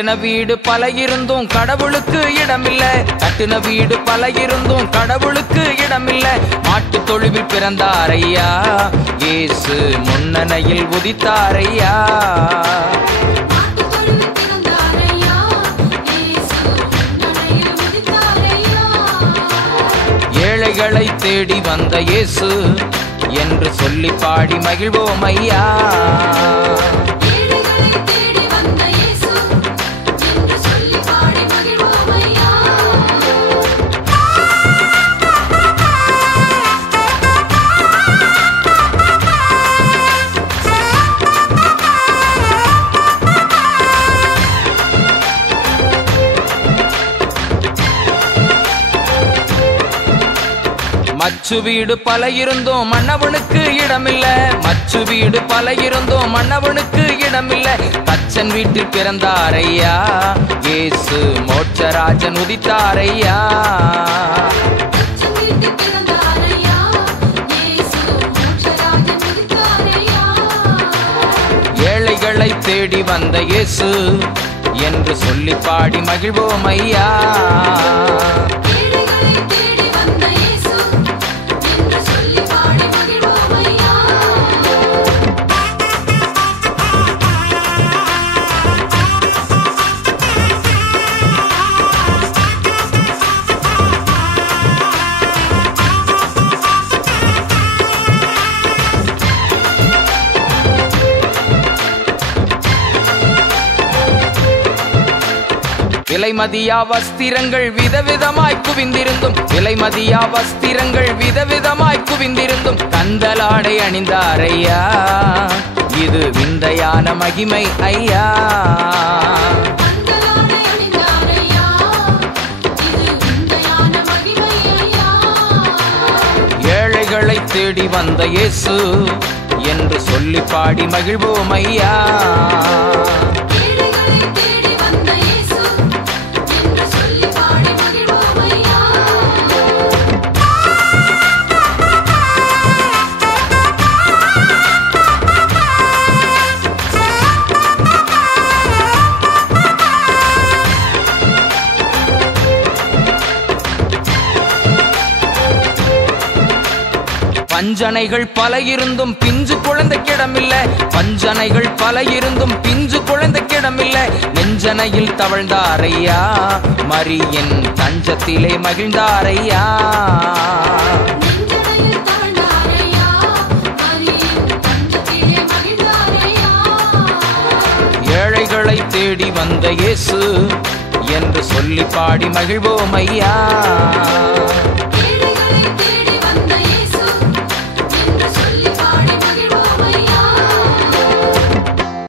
கட்டின வீடு பல இருந்தும் கடவுளுக்கு இடமில்ல. கட்டின வீடு பல இருந்தும் கடவுளுக்கு இடமில்ல. மாட்டு தொழுவில் பிறந்தாரையா, இயேசு முன்னணையில் உதித்தாரையா. ஏழைகளை தேடி வந்த இயேசு என்று சொல்லி பாடி மகிழ்வோம் ஐயா. மச்சு வீடு பல இருந்தும் மன்னவனுக்கு இடமில்ல. மச்சு வீடு பல இருந்தும் மன்னவனுக்கு இடமில்ல. தச்சன் வீட்டில் பிறந்தாரையா, இயேசு மோட்சராஜன் உதித்தாரையா. ஏழைகளை தேடி வந்த இயேசு என்று சொல்லி பாடி மகிழ்வோம் ஐயா. விலைமதியா வஸ்திரங்கள் விதவிதமாய் குவிந்திருந்தும், விலைமதியா வஸ்திரங்கள் விதவிதமாய் குவிந்திருந்தும் கந்தலாடை அணிந்தாரையா, இது விந்தையான மகிமை ஐயா. ஏழைகளை தேடி வந்த இயேசு என்று சொல்லி பாடி மகிழ்வோம் ஐயா. பஞ்சனைகள் பல இருந்தும் பிஞ்சு குழந்தைக்கிடமில்ல. பஞ்சனைகள் பல இருந்தும் பிஞ்சு குழந்தைக்கிடமில்ல. நெஞ்சனையில் தவழ்ந்தாரையா, மரியின் தஞ்சத்திலே மகிழ்ந்தாரையா. ஏழைகளை தேடி வந்த இயேசு என்று சொல்லி பாடி மகிழ்வோம் ஐயா.